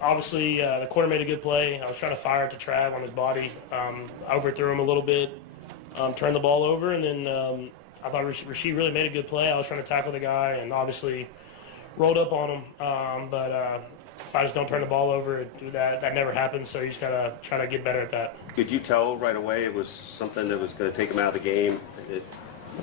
obviously, the corner made a good play. I was trying to fire it to Trav on his body. I overthrew him a little bit, turned the ball over, and then I thought Rasheed really made a good play. I was trying to tackle the guy and obviously rolled up on him. But if I just don't turn the ball over, that never happens. So you just got to try to get better at that. Could you tell right away it was something that was going to take him out of the game?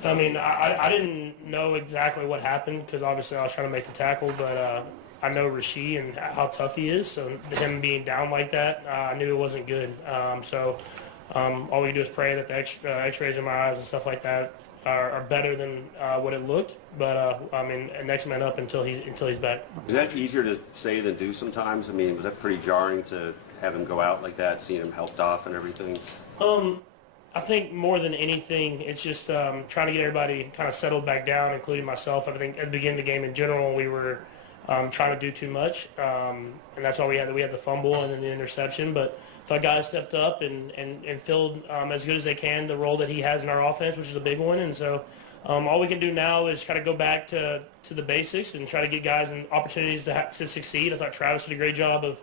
I mean, I didn't know exactly what happened because obviously I was trying to make the tackle, but I know Rasheed and how tough he is. So him being down like that, I knew it wasn't good. All we do is pray that the X-rays in my eyes and stuff like that are better than what it looked. But I mean, next man up until he's back. Is that easier to say than do sometimes? I mean, was that pretty jarring to have him go out like that, seeing him helped off and everything? I think more than anything, it's just trying to get everybody kind of settled back down, including myself. I think at the beginning of the game in general, we were trying to do too much, and that's all we had. We had the fumble and then the interception. But I thought guys stepped up and filled as good as they can the role that he has in our offense, which is a big one. And so all we can do now is kind of go back to the basics and try to get guys and opportunities to succeed. I thought Travis did a great job of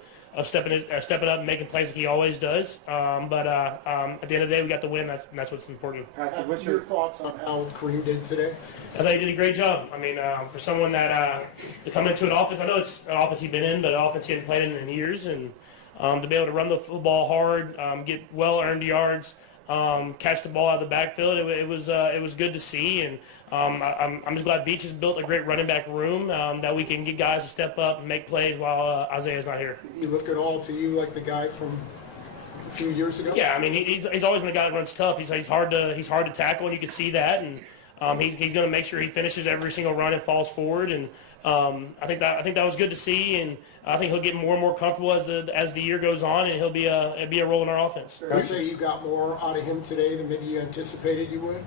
stepping up and making plays like he always does. But at the end of the day, we got the win. That's what's important. Patrick, what's your thoughts on how Kareem did today? I think he did a great job. I mean, for someone that to come into an offense, I know it's an offense he's been in, but an offense he hadn't played in years, and to be able to run the football hard, get well-earned yards, catch the ball out of the backfield, it was good to see. And I'm just glad Veach has built a great running back room that we can get guys to step up and make plays while Isaiah's not here. You look at all to you like the guy from a few years ago? Yeah, I mean he's always been a guy that runs tough. He's hard to tackle, and you can see that. And he's going to make sure he finishes every single run and falls forward. And I think that was good to see. And I think he'll get more and more comfortable as the year goes on, and he'll be a role in our offense. Fair to say you got more out of him today than maybe you anticipated you would?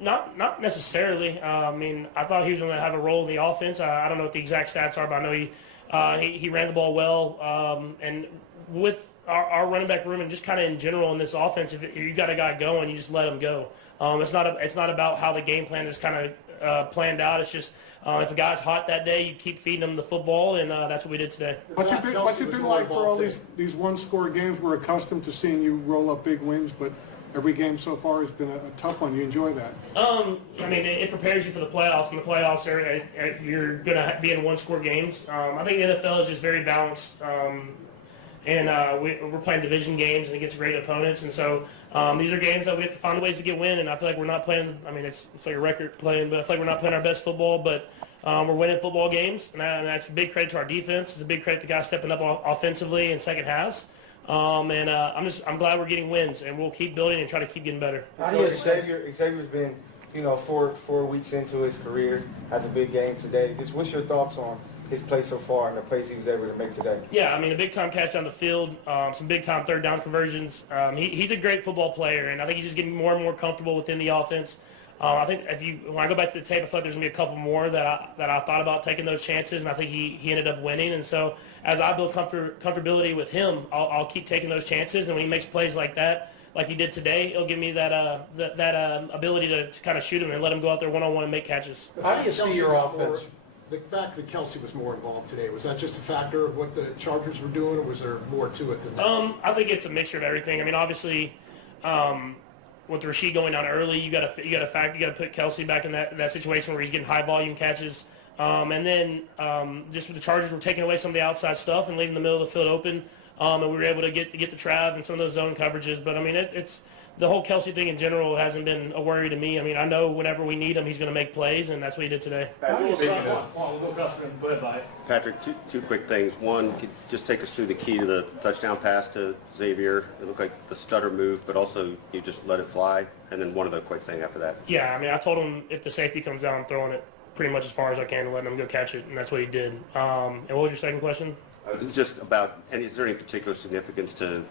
Not necessarily. I mean, I thought he was going to have a role in the offense. I don't know what the exact stats are, but I know he ran the ball well. And with our running back room and just kind of in general in this offense, if you got a guy going, you just let him go. It's not about how the game plan is kind of planned out. It's just if a guy's hot that day, you keep feeding him the football, and that's what we did today. What's it been like for all these one-score games? We're accustomed to seeing you roll up big wins, but every game so far has been a tough one. You enjoy that? I mean, it prepares you for the playoffs, and the playoffs you're going to be in one-score games. I think the NFL is just very balanced. And we're playing division games and against great opponents, and so these are games that we have to find ways to get win. And I feel like we're not playing. I mean, it's like a record playing, but I feel like we're not playing our best football. But we're winning football games, and that's a big credit to our defense. It's a big credit to guys stepping up offensively in second halves. I'm glad we're getting wins, and we'll keep building and try to keep getting better. How do you Xavier's been, 4 weeks into his career, has a big game today. Just what's your thoughts on his play so far and the plays he was able to make today? Yeah, I mean, a big-time catch down the field, some big-time third-down conversions. He's a great football player, and I think he's just getting more and more comfortable within the offense. I think when I go back to the tape, I feel like there's going to be a couple more that I thought about taking those chances, and I think he ended up winning. And so as I build comfortability with him, I'll keep taking those chances, and when he makes plays like that, like he did today, it'll give me that ability to kind of shoot him and let him go out there one-on-one and make catches. How do you see your offense? The fact that Kelce was more involved today, was that just a factor of what the Chargers were doing, or was there more to it than that? I think it's a mixture of everything. I mean, obviously, with Rasheed going down early, you got to put Kelce back in that situation where he's getting high volume catches, and then just with the Chargers were taking away some of the outside stuff and leaving the middle of the field open, and we were able to get the Trav and some of those zone coverages. But I mean, it's the whole Kelce thing in general hasn't been a worry to me. I mean, I know whenever we need him, he's going to make plays, and that's what he did today. Patrick, two quick things. One, could you just take us through the key to the touchdown pass to Xavier? It looked like the stutter move, but also you just let it fly. And then one other quick thing after that. Yeah, I mean, I told him if the safety comes down, I'm throwing it pretty much as far as I can and letting him go catch it, and that's what he did. And what was your second question? Just about, is there any particular significance to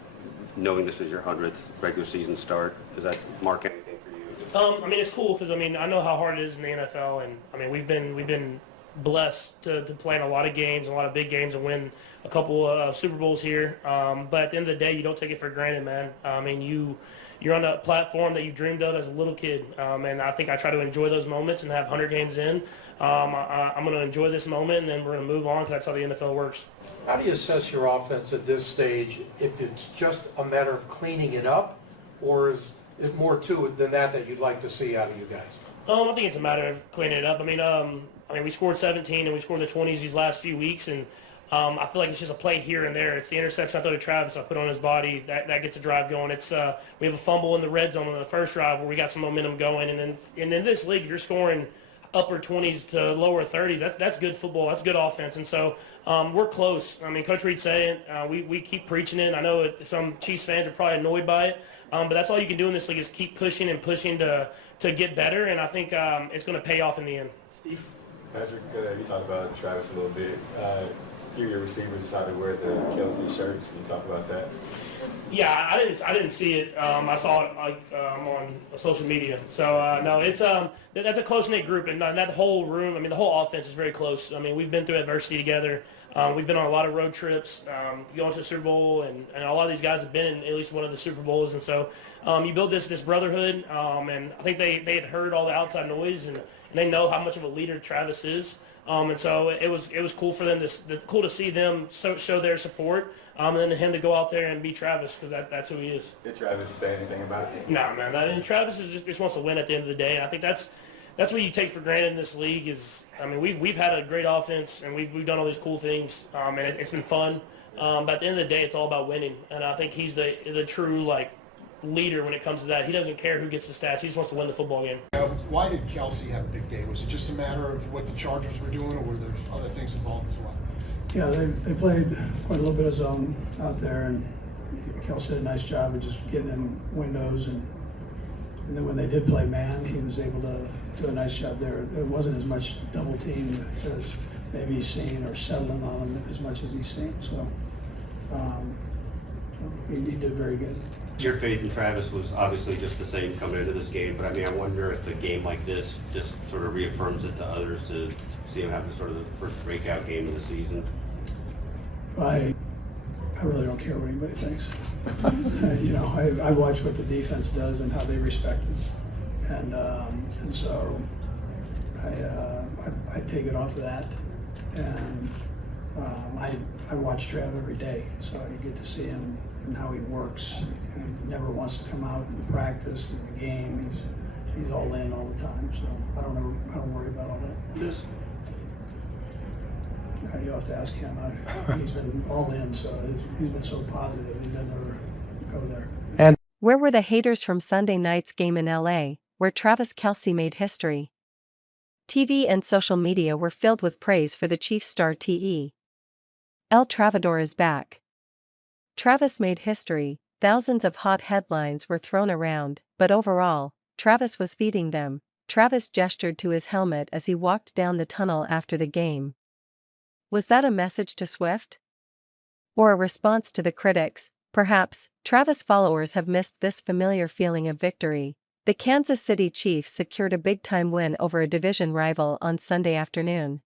knowing this is your 100th regular season start? Does that mark anything for you? I mean, it's cool because I mean I know how hard it is in the NFL, and I mean we've been blessed to play in a lot of games, a lot of big games, and win a couple of Super Bowls here. But at the end of the day, you don't take it for granted, man. I mean, you're on a platform that you dreamed of as a little kid, and I think I try to enjoy those moments and have 100 games in. I'm going to enjoy this moment, and then we're going to move on because that's how the NFL works. How do you assess your offense at this stage, if it's just a matter of cleaning it up, or is it more to it than that you'd like to see out of you guys? I think it's a matter of cleaning it up. I mean, we scored 17 and we scored the 20s these last few weeks, and I feel like it's just a play here and there. It's the interception I throw to Travis, I put on his body, that gets a drive going. It's we have a fumble in the red zone on the first drive where we got some momentum going, and in this league, if you're scoring upper 20s to lower 30s, that's good football, that's good offense, and so we're close. I mean, Coach Reid saying we keep preaching it. I know some Chiefs fans are probably annoyed by it, but that's all you can do in this league is keep pushing and pushing to get better, and I think it's going to pay off in the end. Steve? Patrick, you talked about Travis a little bit. A few of your receivers decided to wear the Kelce shirts. Can you talk about that? Yeah, I didn't see it. I saw it on social media. So no, it's that's a close knit group, and that whole room. I mean, the whole offense is very close. I mean, we've been through adversity together. We've been on a lot of road trips, going to the Super Bowl, and a lot of these guys have been in at least one of the Super Bowls. And so you build this brotherhood, and I think they had heard all the outside noise, and they know how much of a leader Travis is. And so it was cool for them cool to see them show their support, and then him to go out there and be Travis, because that's who he is. Did Travis say anything about it? No, man. I mean, Travis just wants to win at the end of the day. And I think that's what you take for granted in this league. Is, I mean, we've had a great offense, and we've done all these cool things, and it's been fun. But at the end of the day, it's all about winning, and I think he's the true leader when it comes to that. He doesn't care who gets the stats. He just wants to win the football game. Why did Kelce have a big day? Was it just a matter of what the Chargers were doing, or were there other things involved as well? Yeah, they played quite a little bit of zone out there, and Kelce did a nice job of just getting in windows, and then when they did play man, he was able to do a nice job there. There wasn't as much double team as maybe he's seen, or settling on him as much as he's seen. So he did very good. Your faith in Travis was obviously just the same coming into this game, but I mean, I wonder if a game like this just sort of reaffirms it to others to see him have sort of the first breakout game of the season. I really don't care what anybody thinks. I watch what the defense does and how they respect it, and so I take it off of that, and I watch Trav every day, so I get to see him and how he works. He never wants to come out and practice in the game. He's all in all the time, so I don't worry about all that. This. You have to ask him. He's been all in, so he's been so positive. He doesn't ever go there. Where were the haters from Sunday night's game in LA, where Travis Kelce made history? TV and social media were filled with praise for the Chiefs star TE. El Travador is back. Travis made history. Thousands of hot headlines were thrown around, but overall, Travis was feeding them. Travis gestured to his helmet as he walked down the tunnel after the game. Was that a message to Swift? Or a response to the critics? Perhaps. Travis followers have missed this familiar feeling of victory. The Kansas City Chiefs secured a big-time win over a division rival on Sunday afternoon.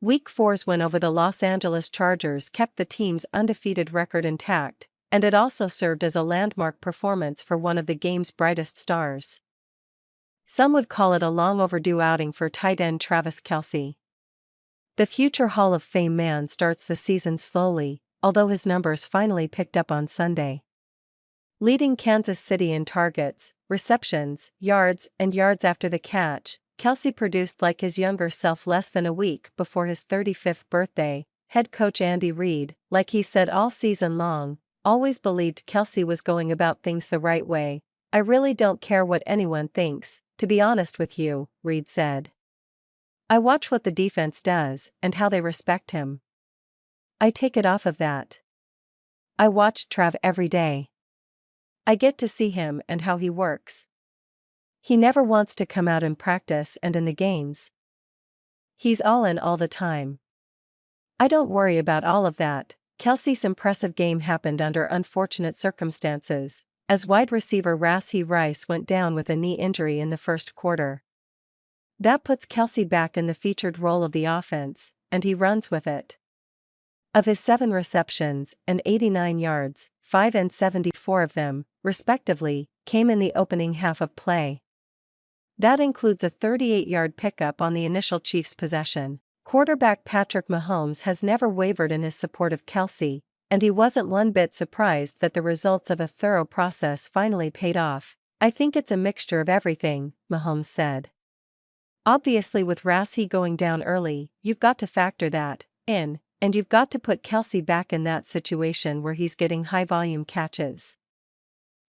Week 4's win over the Los Angeles Chargers kept the team's undefeated record intact, and it also served as a landmark performance for one of the game's brightest stars. Some would call it a long-overdue outing for tight end Travis Kelce. The future Hall of Fame man starts the season slowly, although his numbers finally picked up on Sunday. Leading Kansas City in targets, receptions, yards, and yards after the catch, Kelce produced like his younger self less than a week before his 35th birthday. Head coach Andy Reid, like he said all season long, always believed Kelce was going about things the right way. "I really don't care what anyone thinks, to be honest with you," Reid said. "I watch what the defense does and how they respect him. I take it off of that. I watch Trav every day. I get to see him and how he works. He never wants to come out in practice and in the games. He's all in all the time. I don't worry about all of that." Kelce's impressive game happened under unfortunate circumstances, as wide receiver Rashee Rice went down with a knee injury in the first quarter. That puts Kelce back in the featured role of the offense, and he runs with it. Of his 7 receptions and 89 yards, 5 and 74 of them, respectively, came in the opening half of play. That includes a 38-yard pickup on the initial Chiefs possession. Quarterback Patrick Mahomes has never wavered in his support of Kelce, and he wasn't one bit surprised that the results of a thorough process finally paid off. "I think it's a mixture of everything," Mahomes said. "Obviously with Rassie going down early, you've got to factor that in, and you've got to put Kelce back in that situation where he's getting high-volume catches.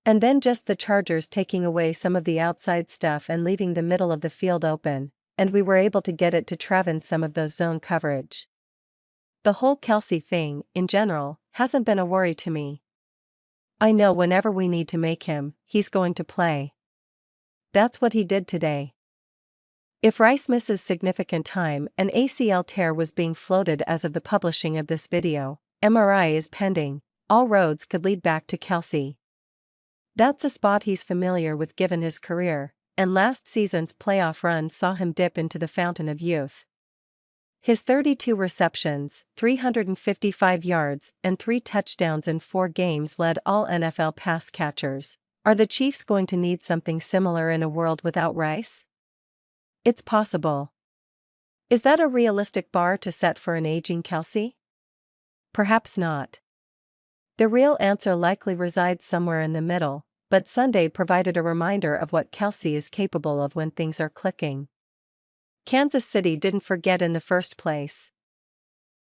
And then just the Chargers taking away some of the outside stuff and leaving the middle of the field open, and we were able to get it to Travis some of those zone coverage. The whole Kelce thing, in general, hasn't been a worry to me. I know whenever we need to make him, he's going to play. That's what he did today." If Rice misses significant time, an ACL tear was being floated as of the publishing of this video. MRI is pending. All roads could lead back to Kelce. That's a spot he's familiar with given his career, and last season's playoff run saw him dip into the fountain of youth. His 32 receptions, 355 yards, and 3 touchdowns in 4 games led all NFL pass catchers. Are the Chiefs going to need something similar in a world without Rice? It's possible. Is that a realistic bar to set for an aging Kelce? Perhaps not. The real answer likely resides somewhere in the middle, but Sunday provided a reminder of what Kelce is capable of when things are clicking. Kansas City didn't forget in the first place.